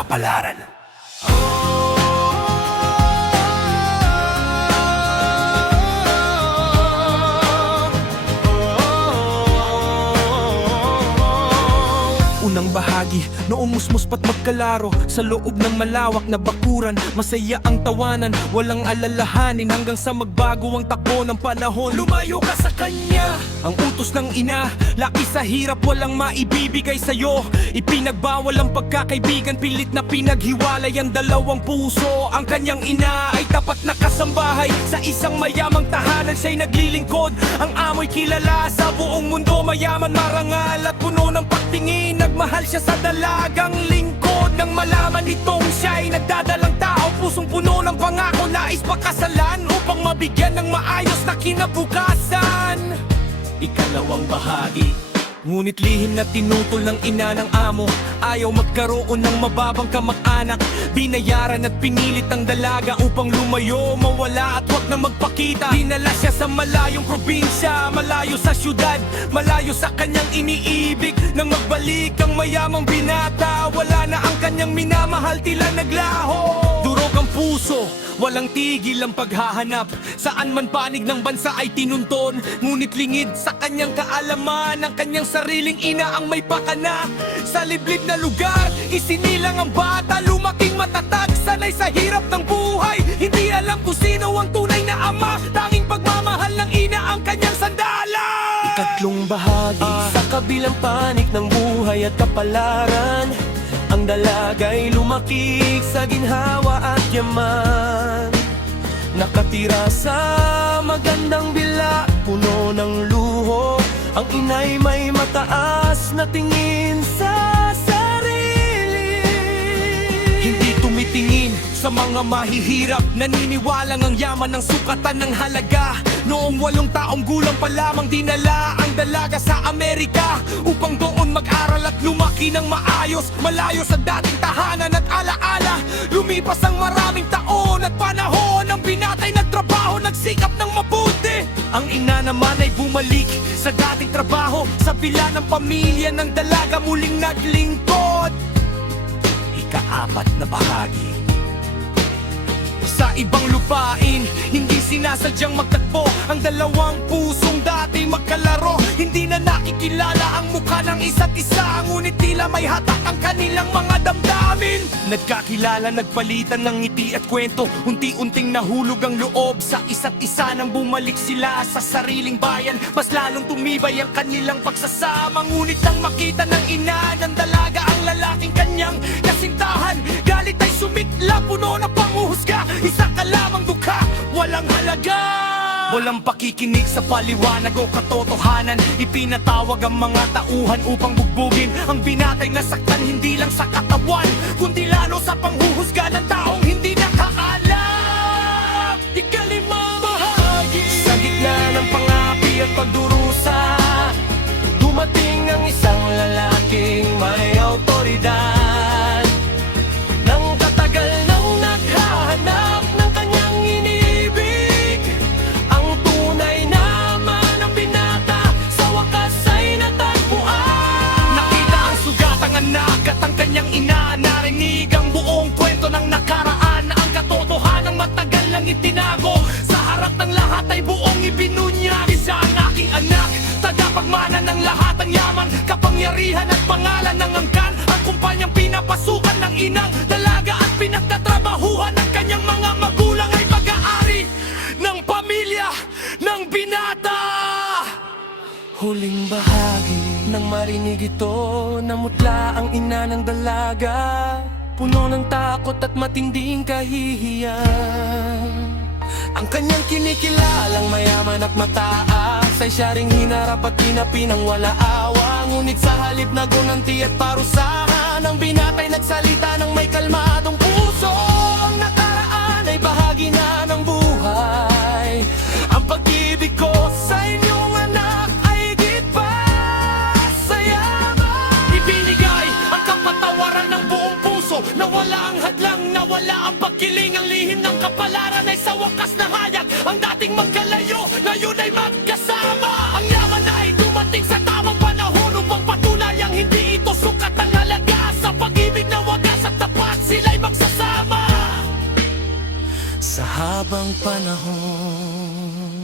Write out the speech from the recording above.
kapalaran. Unang bahagi, noong musmus pa't magkalaro sa loob ng malawak na bakuran. Masaya ang tawanan, walang alalahanin hanggang sa magbago ang takbo ng panahon. Lumayo ka sa kanya, ang utos ng ina. Laki sa hirap, walang maibibigay sa'yo. Ipinagbawal ang pagkakaibigan, pilit na pinaghiwalay ang dalawang puso. Ang kanyang ina ay tapat na kasambahay sa isang mayamang tahanan, siya'y naglilingkod. Ang amoy kilala sa buong mundo, mayaman, marangal at puno ng pagtingin. Nagmahal siya sa dalagang lingkod. Nang malaman itong siya'y nagdadalang tao, pusong puno ng pangako, nais pakasalan upang mabigyan ng maayos na kinabukasan. Ikalawang bahagi, ngunit lihim na tinutol ng ina ng amo. Ayaw magkaroon ng mababang kamag-anak. Binayaran at pinilit ang dalaga upang lumayo, mawala at wag na magpakita. Dinala siya sa malayong probinsya, malayo sa syudad, malayo sa kanyang iniibig. Nang magbalik ang mayamang binata, wala na ang kanyang minamahal, tila naglaho. Durog ang puso, walang tigil ang paghahanap. Saan man panig ng bansa ay tinunton, ngunit lingid sa kanyang kaalaman, ang kanyang sariling ina ang may pakana. Sa liblib na lugar, isinilang ang bata, lumaking matatag, sanay sa hirap ng buhay. Hindi alam kung sino ang tunay na ama, tanging pagmamahal ng ina ang kanyang sandala. Ikatlong bahagi, sa kabilang panig ng buhay at kapalaran, ang dalaga'y lumaki sa ginhawa at yaman. Nakatira sa magandang bila, puno ng luho. Ang inay may mataas na tingin sa sarili. Hindi tumitingin sa mga mahihirap, naniniwalang ang yaman ng sukatan ng halaga. Noong 8 taong gulang pa lamang, dinala ang dalaga sa Amerika upang doon mag-aral at lumaki ng maayos, malayo sa dating tahanan at alaala. Lumipas ang maraming taon at panahon, ang binatay nagtrabaho, nagsikap ng mabuti. Ang ina naman ay bumalik sa dating trabaho, sa pila ng pamilya ng dalaga muling naglingkod. Ika-4 na bahagi, sa ibang lupain, hindi sinasadyang magtagpo ang dalawang pusong dati magkalaro. Hindi na nakikilala ang mukha ng isa't isa, ngunit tila may hatak ang kanilang mga damdamin. Nagkakilala, nagpalitan ng ngiti at kwento, unti-unting nahulog ang loob sa isa't isa. Nang bumalik sila sa sariling bayan, mas lalong tumibay ang kanilang pagsasama. Ngunit nang makita ng ina ng dalaga ang lalaking kanyang kasintahan, galit ay sumitla, puno na panghuhusga. Isa ka lamang dukha, walang halaga. Walang pakikinig sa paliwanag o katotohanan. Ipinatawag ang mga tauhan upang bugbugin ang binatay na saktan, hindi lang sa katawan, kundi lalo sa panghuhusga ng taong hindi nakaalam. Ikalimang bahagi, sa gitna ng pangapi at pagdurusa, dumating ang isang lalaking may autoridad. Nang katagal nang naghahanap ng kanyang inibig, ang tunay naman ang binata sa wakas ay natagpuan. Nakita ang sugatang anak at ang kanyang ina, narinig ang buong kwento ng nakaraan. Ang katotohanang matagal lang itinago, sa harap ng lahat ay buong ibinunyag. Isa ang aking anak, tagapagmana ng lahat ng yaman, kapangyarihan at pangalan ng angkan. Ang kumpanyang pinapasukan ng inang dalaga at pinagtatrabahuhan ng kanyang mga magulang ay pag-aari ng pamilya ng binata. Huling bahagi, nang marinig ito, namutla ang ina ng dalaga, puno ng takot at matinding kahihiyan. Ang kanyang kinikilalang mayaman at mataas ay siya ring hinarap at pinapinang wala awa. Ngunit sa halip na gunanti at parusahan, ang binatay nagsalita ng may kalmadong puso. Ang nakaraan ay bahagi na ng buhay. Ang pag-ibig ko sa inyong anak ay higit pa sa yaman. Ibinigay ang kapatawaran ng buong puso, nawala ang hadlang, nawala ang pagkiling. Ang lihim ng kapalaran ay sa wakas na hayag. Ang dating magkalayo, ngayon ay magkasama. Ang yaman ay dumating sa tamang panahon upang patunayang hindi ito sukat ang halaga sa pag-ibig na wagas at tapat. habang panahon.